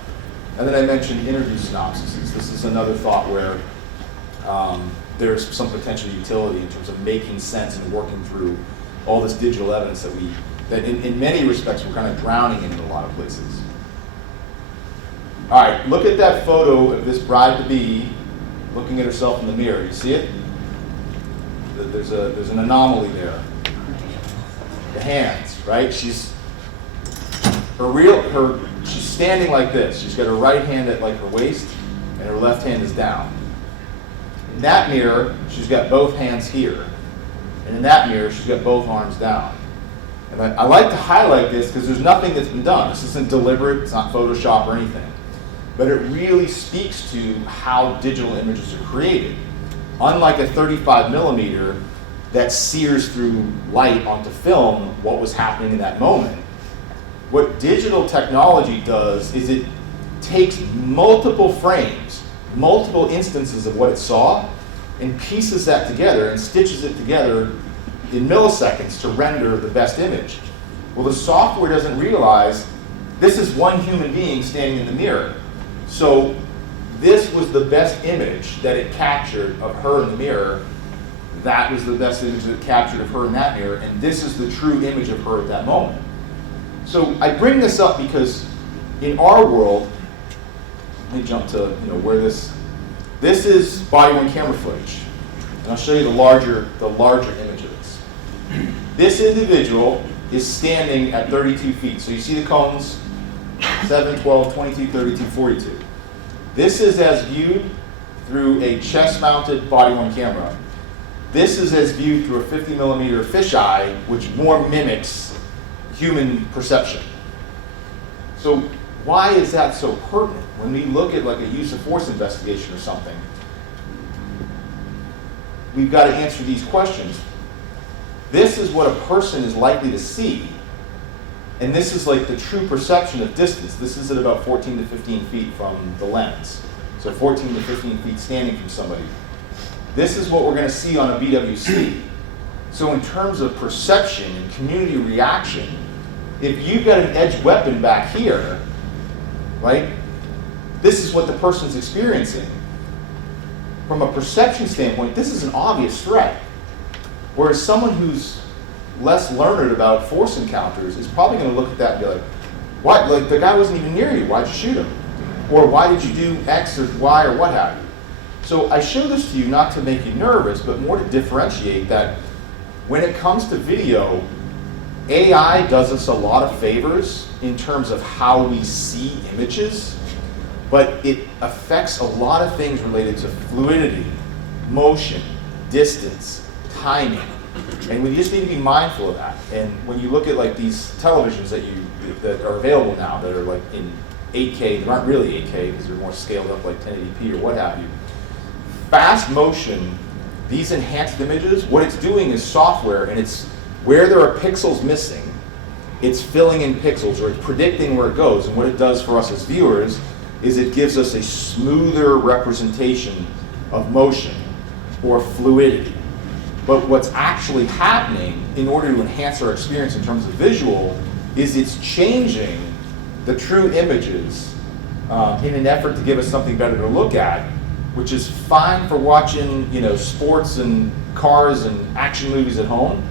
And then I mentioned interview synopses. This is another thought where there's some potential utility in terms of making sense and working through all this digital evidence that in many respects we're kind of drowning in a lot of places. All right, look at that photo of this bride-to-be looking at herself in the mirror. You see it? There's an anomaly there. The hands, right? She's standing like this. She's got her right hand at like her waist, and her left hand is down. In that mirror, she's got both hands here. And in that mirror, she's got both arms down. And I like to highlight this because there's nothing that's been done. This isn't deliberate, it's not Photoshop or anything. But it really speaks to how digital images are created. Unlike a 35 millimeter that sears through light onto film what was happening in that moment, what digital technology does is it takes multiple frames, multiple instances of what it saw, and pieces that together and stitches it together in milliseconds to render the best image. Well, the software doesn't realize this is one human being standing in the mirror. So this was the best image that it captured of her in the mirror. That was the best image that it captured of her in that mirror, and this is the true image of her at that moment. So I bring this up because in our world, let me jump to where this is body-worn camera footage. And I'll show you the larger image of this. This individual is standing at 32 feet. So you see the cones, 7, 12, 22, 32, 42. This is as viewed through a chest-mounted body-worn camera. This is as viewed through a 50 millimeter fisheye, which more mimics human perception. So why is that so pertinent? When we look at like a use of force investigation or something, we've got to answer these questions. This is what a person is likely to see, and this is like the true perception of distance. This is at about 14 to 15 feet from the lens. So 14 to 15 feet standing from somebody. This is what we're going to see on a BWC. So in terms of perception and community reaction, if you've got an edged weapon back here, right, this is what the person's experiencing. From a perception standpoint, this is an obvious threat. Whereas someone who's less learned about force encounters is probably going to look at that and be like, what? Like, the guy wasn't even near you. Why'd you shoot him? Or why did you do X or Y or what have you? So I show this to you not to make you nervous, but more to differentiate that when it comes to video, AI does us a lot of favors in terms of how we see images, but it affects a lot of things related to fluidity, motion, distance, timing. And we just need to be mindful of that. And when you look at like these televisions that are available now that are like in 8K, they aren't really 8K because they're more scaled up like 1080p or what have you. Fast motion, these enhanced images, what it's doing is software, and it's where there are pixels missing, it's filling in pixels, or it's predicting where it goes. And what it does for us as viewers is it gives us a smoother representation of motion or fluidity. But what's actually happening in order to enhance our experience in terms of visual is it's changing the true images in an effort to give us something better to look at, which is fine for watching, sports and cars and action movies at home,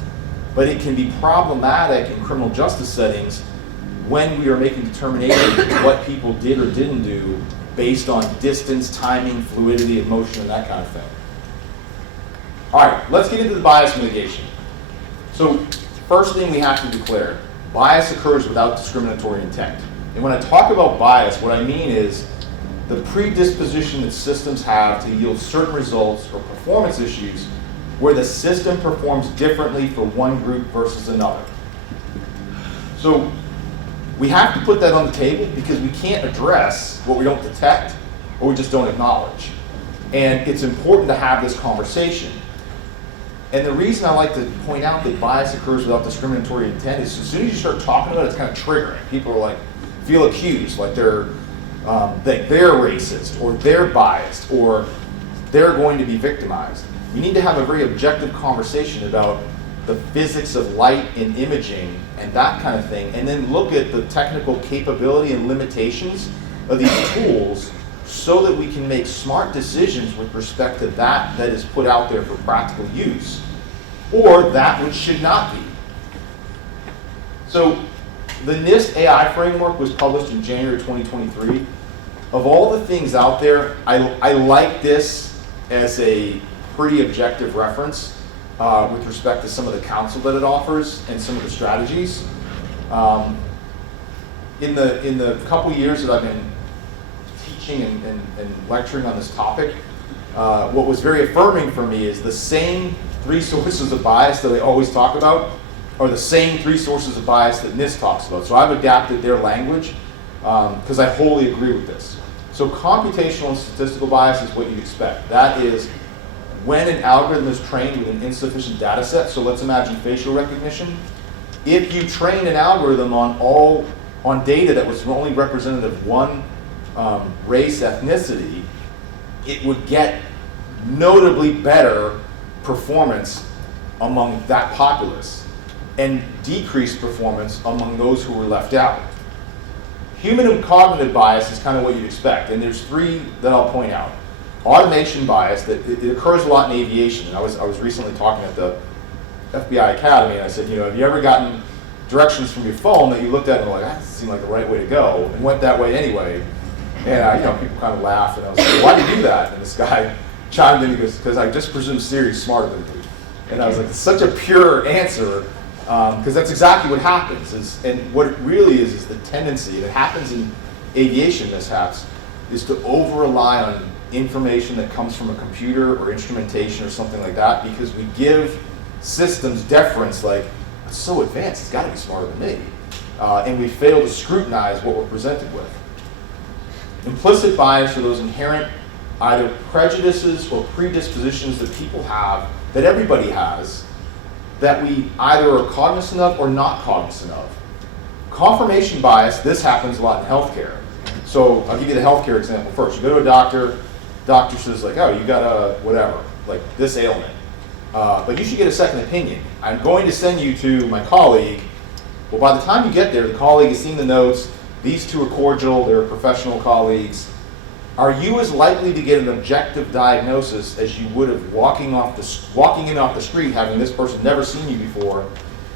but it can be problematic in criminal justice settings when we are making determinations of what people did or didn't do based on distance, timing, fluidity, and motion, and that kind of thing. All right, let's get into the bias mitigation. So first thing we have to declare, bias occurs without discriminatory intent. And when I talk about bias, what I mean is the predisposition that systems have to yield certain results or performance issues where the system performs differently for one group versus another. So we have to put that on the table because we can't address what we don't detect or we just don't acknowledge. And it's important to have this conversation. And the reason I like to point out that bias occurs without discriminatory intent is as soon as you start talking about it, it's kind of triggering. People are like, feel accused, like they're racist, or they're biased, or they're going to be victimized. You need to have a very objective conversation about the physics of light and imaging and that kind of thing, and then look at the technical capability and limitations of these tools so that we can make smart decisions with respect to that is put out there for practical use, or that which should not be. So the NIST AI framework was published in January 2023. Of all the things out there, I like this as a pretty objective reference with respect to some of the counsel that it offers and some of the strategies. In the couple years that I've been teaching and lecturing on this topic, what was very affirming for me is the same 3 sources of bias that I always talk about are the same 3 sources of bias that NIST talks about. So I've adapted their language because I wholly agree with this. So computational and statistical bias is what you'd expect. That is when an algorithm is trained with an insufficient data set. So let's imagine facial recognition. If you train an algorithm on data that was only representative of one race, ethnicity, it would get notably better performance among that populace and decreased performance among those who were left out. Human and cognitive bias is kind of what you'd expect, and there's 3 that I'll point out. Automation bias, that it occurs a lot in aviation. And I was recently talking at the FBI Academy, and I said, have you ever gotten directions from your phone that you looked at and were like, that doesn't seem like the right way to go, and went that way anyway? And people kind of laughed, and I was like, why do you do that? And this guy chimed in, he goes, because I just presume Siri's smarter than me. And I was like, it's such a pure answer, because that's exactly what happens. And what it really is the tendency, and it happens in aviation mishaps, is to over-rely on information that comes from a computer or instrumentation or something like that, because we give systems deference like, it's so advanced, it's got to be smarter than me. And we fail to scrutinize what we're presented with. Implicit bias are those inherent either prejudices or predispositions that people have, that everybody has, that we either are cognizant of or not cognizant of. Confirmation bias, this happens a lot in healthcare. So I'll give you the healthcare example first. You go to a doctor says like, oh, you got a whatever, like this ailment, but you should get a second opinion. I'm going to send you to my colleague. Well, by the time you get there, the colleague has seen the notes, these 2 are cordial, they're professional colleagues. Are you as likely to get an objective diagnosis as you would have walking in off the street, having this person never seen you before?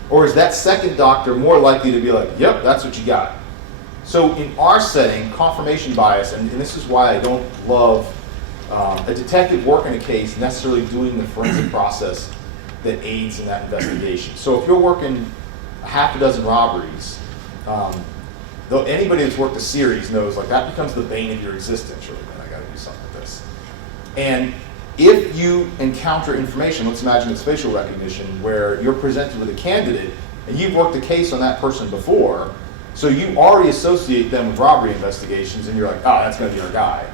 Or is that second doctor more likely to be like, yep, that's what you got? So in our setting, confirmation bias, and this is why I don't love a detective working a case necessarily doing the forensic process that aids in that investigation. So if you're working a half a dozen robberies, though anybody that's worked a series knows like that becomes the bane of your existence. You're like, man, I got to do something with this. And if you encounter information, let's imagine it's facial recognition, where you're presented with a candidate and you've worked a case on that person before, so you already associate them with robbery investigations, and you're like, oh, that's going to be our guy,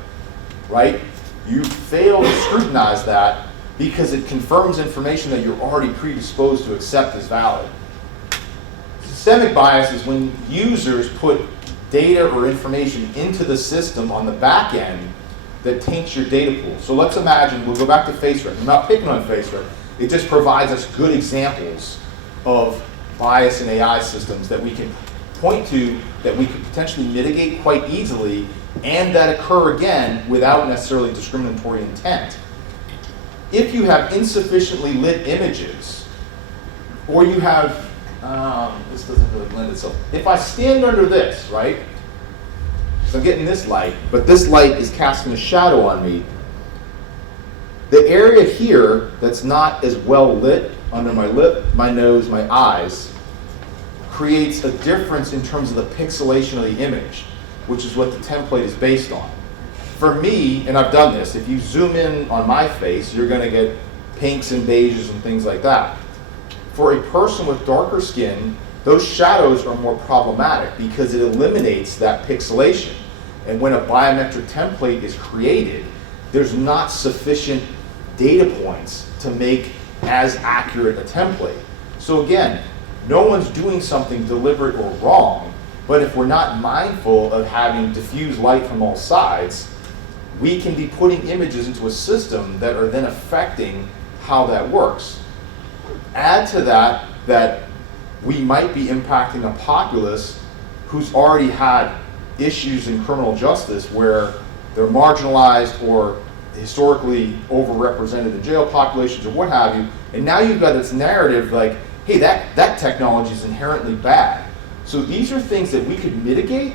right? You fail to scrutinize that because it confirms information that you're already predisposed to accept as valid. Systemic bias is when users put data or information into the system on the back end that taints your data pool. So let's imagine, we'll go back to face rec. I'm not picking on face rec. It just provides us good examples of bias in AI systems that we can point to, that we could potentially mitigate quite easily, and that occur again without necessarily discriminatory intent. If you have insufficiently lit images, or you have, this doesn't really lend itself. If I stand under this, right? So I'm getting this light, but this light is casting a shadow on me. The area here that's not as well lit under my lip, my nose, my eyes, creates a difference in terms of the pixelation of the image, which is what the template is based on. For me, and I've done this, if you zoom in on my face, you're going to get pinks and beiges and things like that. For a person with darker skin, those shadows are more problematic because it eliminates that pixelation. And when a biometric template is created, there's not sufficient data points to make as accurate a template. So again, no one's doing something deliberate or wrong. But if we're not mindful of having diffuse light from all sides, we can be putting images into a system that are then affecting how that works. Add to that that we might be impacting a populace who's already had issues in criminal justice where they're marginalized or historically overrepresented in jail populations or what have you, and now you've got this narrative like, hey, that technology is inherently bad. So these are things that we could mitigate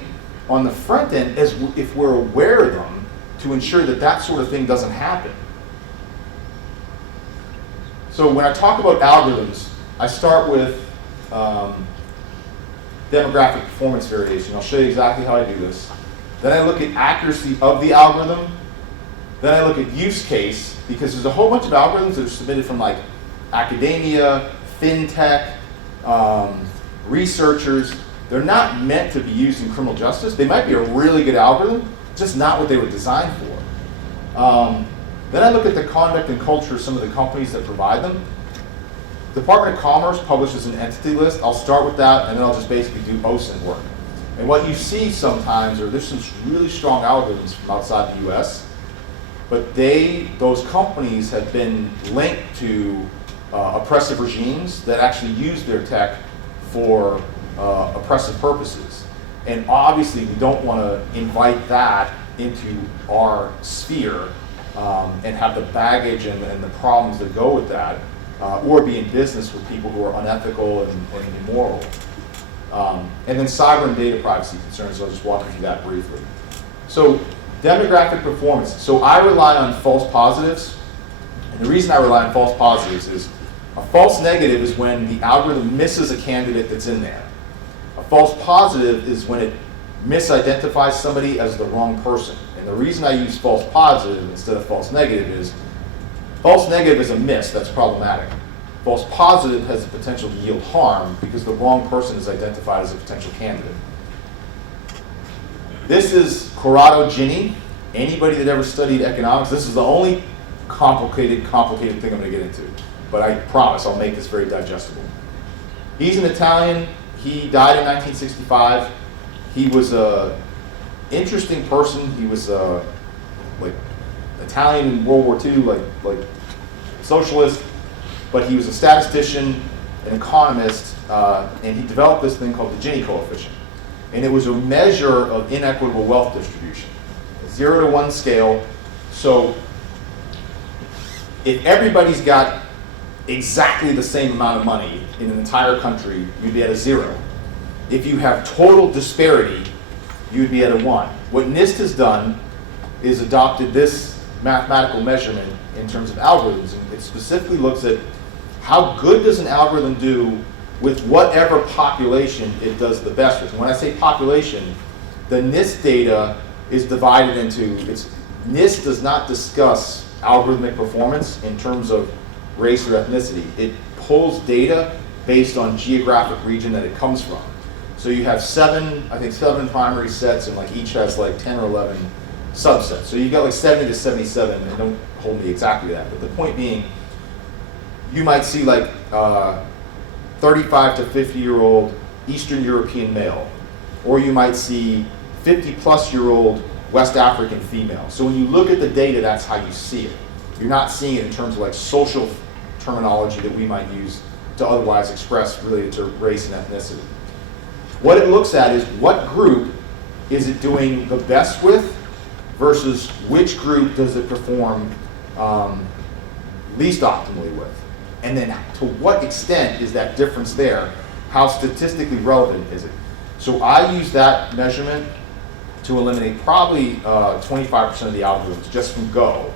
on the front end as if we're aware of them to ensure that that sort of thing doesn't happen. So when I talk about algorithms, I start with demographic performance variation. I'll show you exactly how I do this. Then I look at accuracy of the algorithm. Then I look at use case, because there's a whole bunch of algorithms that are submitted from like academia, fintech, researchers. They're not meant to be used in criminal justice. They might be a really good algorithm, just not what they were designed for. Then I look at the conduct and culture of some of the companies that provide them. Department of Commerce publishes an entity list. I'll start with that, and then I'll just basically do OSINT work. And what you see sometimes are there's some really strong algorithms from outside the US, but those companies have been linked to oppressive regimes that actually use their tech for oppressive purposes. And obviously we don't want to invite that into our sphere and have the baggage and the problems that go with that, or be in business with people who are unethical and immoral. And then cyber and data privacy concerns, I'll just walk you through that briefly. So demographic performance. So I rely on false positives. And the reason I rely on false positives is a false negative is when the algorithm misses a candidate that's in there. A false positive is when it misidentifies somebody as the wrong person. And the reason I use false positive instead of false negative is false negative is a miss, that's problematic. False positive has the potential to yield harm because the wrong person is identified as a potential candidate. This is Corrado Gini. Anybody that ever studied economics, this is the only complicated thing I'm going to get into. But I promise I'll make this very digestible. He's an Italian. He died in 1965. He was an interesting person. He was like Italian in World War II, like socialist. But he was a statistician, an economist, and he developed this thing called the Gini coefficient. And it was a measure of inequitable wealth distribution, a 0 to 1 scale. So if everybody's got exactly the same amount of money in an entire country, you'd be at a 0. If you have total disparity, you'd be at a 1. What NIST has done is adopted this mathematical measurement in terms of algorithms, and it specifically looks at how good does an algorithm do with whatever population it does the best with. And when I say population, the NIST data is divided into, NIST does not discuss algorithmic performance in terms of race or ethnicity. It pulls data based on geographic region that it comes from. So you have seven primary sets, and like each has like 10 or 11 subsets. So you got like 70 to 77, and don't hold me exactly to that. But the point being, you might see like 35 to 50-year-old Eastern European male, or you might see 50-plus-year-old West African female. So when you look at the data, that's how you see it. You're not seeing it in terms of like social terminology that we might use to otherwise express related to race and ethnicity. What it looks at is what group is it doing the best with versus which group does it perform least optimally with. And then to what extent is that difference there? How statistically relevant is it? So I use that measurement to eliminate probably 25% of the algorithms just from Go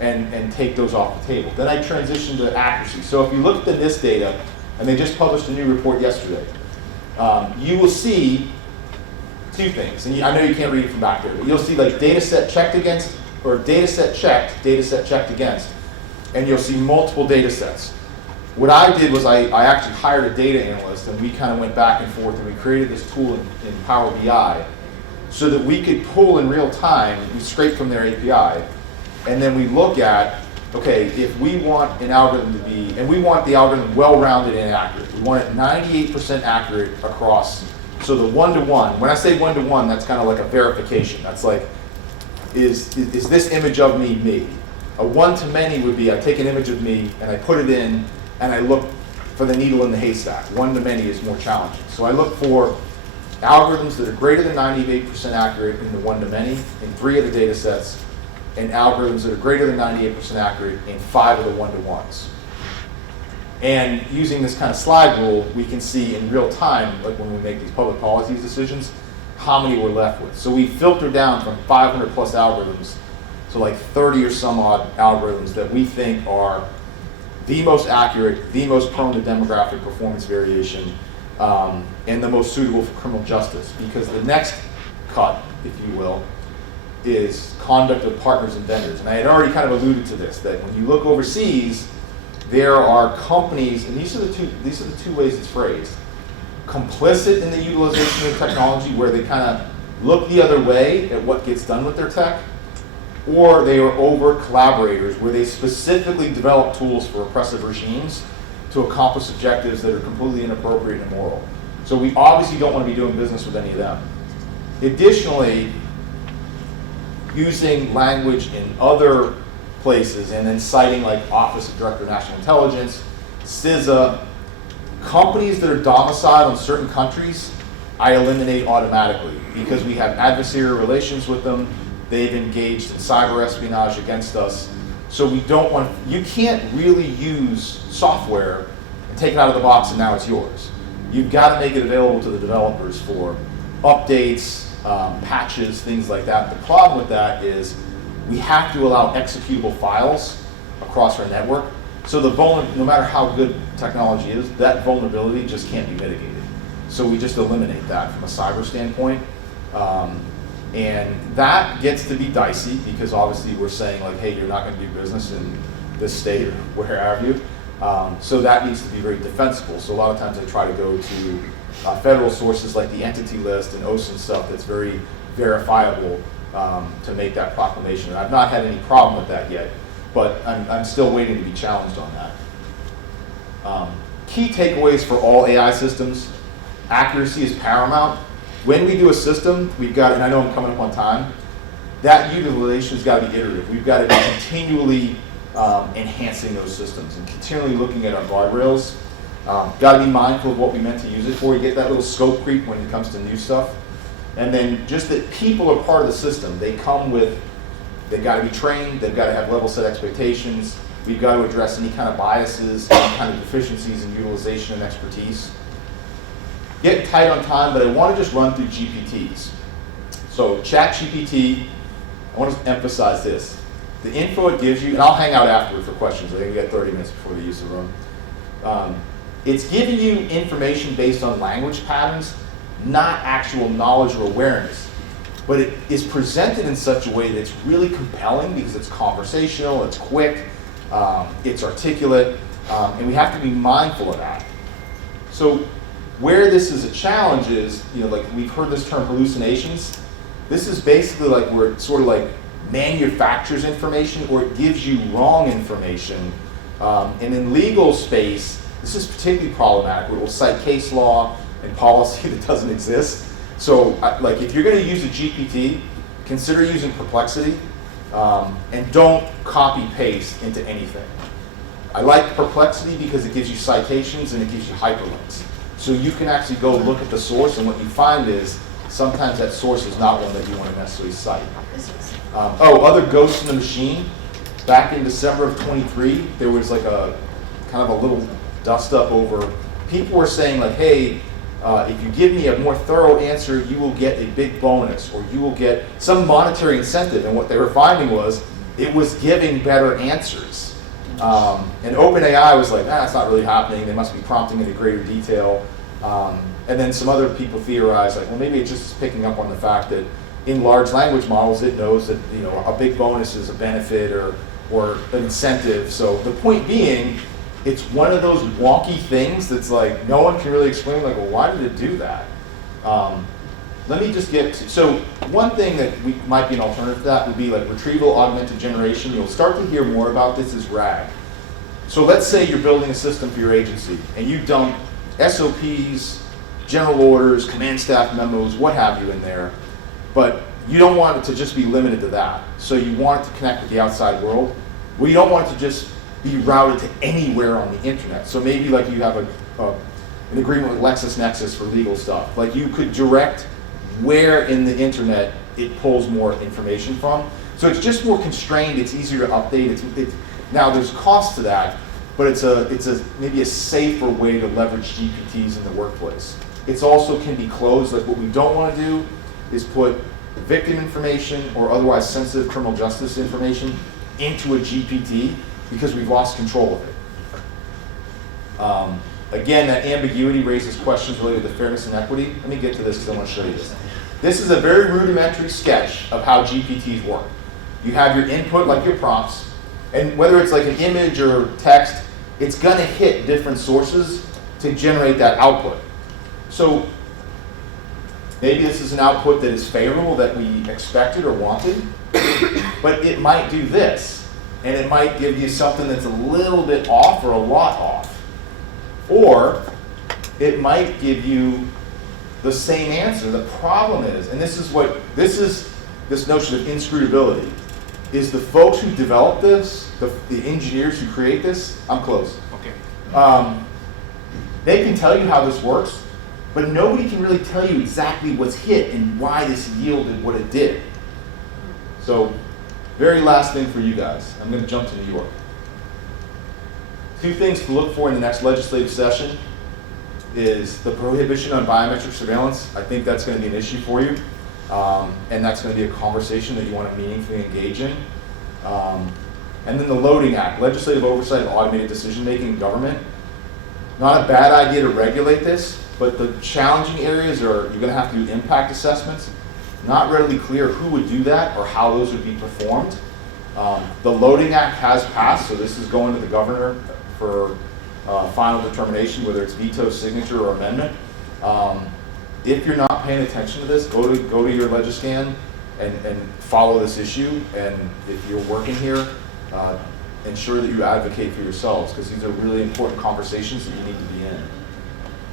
and take those off the table. Then I transition to accuracy. So if you look at the NIST data, and they just published a new report yesterday, you will see two things. And I know you can't read it from back there, but you'll see like data set checked against, or data set checked against, and you'll see multiple data sets. What I did was I actually hired a data analyst, and we kind of went back and forth, and we created this tool in Power BI so that we could pull in real time, we scrape from their API, and then we look at, okay, if we want an algorithm to be, and we want the algorithm well-rounded and accurate. We want it 98% accurate across So the one-to-one, when I say one-to-one, that's kind of like a verification. That's like, is this image of me? A one-to-many would be I take an image of me and I put it in and I look for the needle in the haystack. One-to-many is more challenging. So I look for algorithms that are greater than 98% accurate in the one-to-many in 3 of the data sets, and algorithms that are greater than 98% accurate in 5 of the one-to-ones. And using this kind of slide rule, we can see in real time, like when we make these public policy decisions, how many we're left with. So we filter down from 500 plus algorithms to like 30 or some odd algorithms that we think are the most accurate, the most prone to demographic performance variation, and the most suitable for criminal justice. Because the next cut, if you will, is conduct of partners and vendors. And I had already kind of alluded to this, that when you look overseas, there are companies, and these are the two ways it's phrased, complicit in the utilization of technology, where they kind of look the other way at what gets done with their tech, or they are overt collaborators, where they specifically develop tools for oppressive regimes to accomplish objectives that are completely inappropriate and immoral. So we obviously don't want to be doing business with any of them. Additionally, using language in other places and then citing like Office of Director of National Intelligence, CISA, companies that are domiciled in certain countries, I eliminate automatically because we have adversarial relations with them. They've engaged in cyber espionage against us. So we don't want, you can't really use software and take it out of the box and now it's yours. You've got to make it available to the developers for updates, patches, things like that. The problem with that is we have to allow executable files across our network. So no matter how good technology is, that vulnerability just can't be mitigated. So we just eliminate that from a cyber standpoint. And that gets to be dicey because obviously we're saying like, hey, you're not going to do business in this state or where have you. So that needs to be very defensible. So a lot of times I try to go to federal sources like the entity list and OSINT stuff that's very verifiable to make that proclamation. And I've not had any problem with that yet, but I'm still waiting to be challenged on that. Key takeaways for all AI systems: accuracy is paramount. When we do a system, we've got, and I know I'm coming up on time, that utilization has got to be iterative. We've got to be continually enhancing those systems and continually looking at our guardrails. Got to be mindful of what we meant to use it for. You get that little scope creep when it comes to new stuff. And then just that people are part of the system. They come with, they've got to be trained, they've got to have level set expectations. We've got to address any kind of biases, any kind of deficiencies in utilization and expertise. Getting tight on time, but I want to just run through GPTs. So ChatGPT, I want to emphasize this. The info it gives you, and I'll hang out afterward for questions. I think we got 30 minutes before the use of the room. It's giving you information based on language patterns, not actual knowledge or awareness. But it is presented in such a way that's really compelling because it's conversational, it's quick, it's articulate, and we have to be mindful of that. So where this is a challenge is, like we've heard this term hallucinations. This is basically like where it sort of like manufactures information or it gives you wrong information. And in legal space, this is particularly problematic. It will cite case law and policy that doesn't exist. So like if you're going to use a GPT, consider using Perplexity and don't copy paste into anything. I like Perplexity because it gives you citations and it gives you hyperlinks. So you can actually go look at the source, and what you find is sometimes that source is not one that you want to necessarily cite. Other ghosts in the machine. Back in December of 23, there was like a kind of a little dust up over, people were saying like, hey, if you give me a more thorough answer, you will get a big bonus, or you will get some monetary incentive. And what they were finding was it was giving better answers. And OpenAI was like, it's not really happening. They must be prompting into greater detail. And then some other people theorized, like, well, maybe it's just picking up on the fact that in large language models, it knows that a big bonus is a benefit or an incentive. So the point being, it's one of those wonky things that's like no one can really explain. Like, well, why did it do that? Let me just get to, so one thing that might be an alternative to that would be like retrieval augmented generation. You'll start to hear more about this as RAG. So let's say you're building a system for your agency and you dump SOPs, general orders, command staff memos, what have you in there. But you don't want it to just be limited to that. So you want it to connect with the outside world. Well, you don't want it to just be routed to anywhere on the internet. So maybe like you have an agreement with LexisNexis for legal stuff. Like you could direct where in the internet it pulls more information from. So it's just more constrained, it's easier to update. Now there's cost to that, but it's maybe a safer way to leverage GPTs in the workplace. It's also can be closed. Like what we don't want to do is put victim information or otherwise sensitive criminal justice information into a GPT because we've lost control of it. Again, that ambiguity raises questions related to fairness and equity. Let me get to this because I want to show you this. This is a very rudimentary sketch of how GPTs work. You have your input, like your prompts, and whether it's like an image or text, it's going to hit different sources to generate that output. So maybe this is an output that is favorable that we expected or wanted, but it might do this, and it might give you something that's a little bit off or a lot off. Or it might give you the same answer. The problem is, and this is this notion of inscrutability, is the folks who develop this, the engineers who create this, I'm close. Okay. They can tell you how this works, but nobody can really tell you exactly what's hit and why this yielded what it did. So, very last thing for you guys. I'm going to jump to New York. 2 things to look for in the next legislative session is the prohibition on biometric surveillance. I think that's going to be an issue for you, and that's going to be a conversation that you want to meaningfully engage in. And then the Loading Act, legislative oversight of automated decision-making in government. Not a bad idea to regulate this, but the challenging areas are you're going to have to do impact assessments. Not readily clear who would do that or how those would be performed. The Loading Act has passed, so this is going to the governor for final determination, whether it's veto, signature, or amendment. If you're not paying attention to this, go to your Legiscan and follow this issue. And if you're working here, ensure that you advocate for yourselves, because these are really important conversations that you need to be in.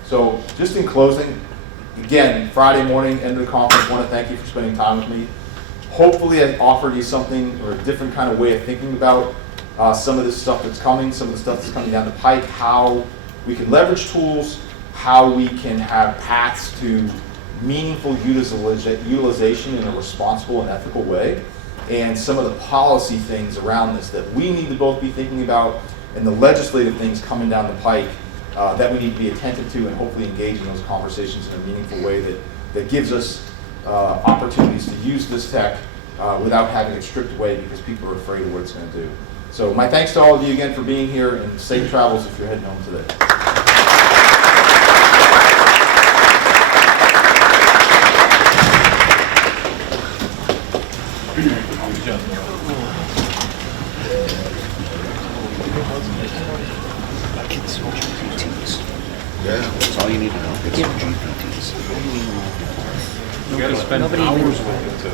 So just in closing, again, Friday morning, end of the conference, I want to thank you for spending time with me. Hopefully I've offered you something or a different kind of way of thinking about some of this stuff that's coming, some of the stuff that's coming down the pike, how we can leverage tools, how we can have paths to meaningful utilization in a responsible and ethical way, and some of the policy things around this that we need to both be thinking about, and the legislative things coming down the pike that we need to be attentive to and hopefully engage in those conversations in a meaningful way that gives us opportunities to use this tech without having it stripped away because people are afraid of what it's going to do. So my thanks to all of you again for being here, and safe travels if you're heading home today. Yeah, that's all you need to know. It's GPTs. You got to spend hours with it to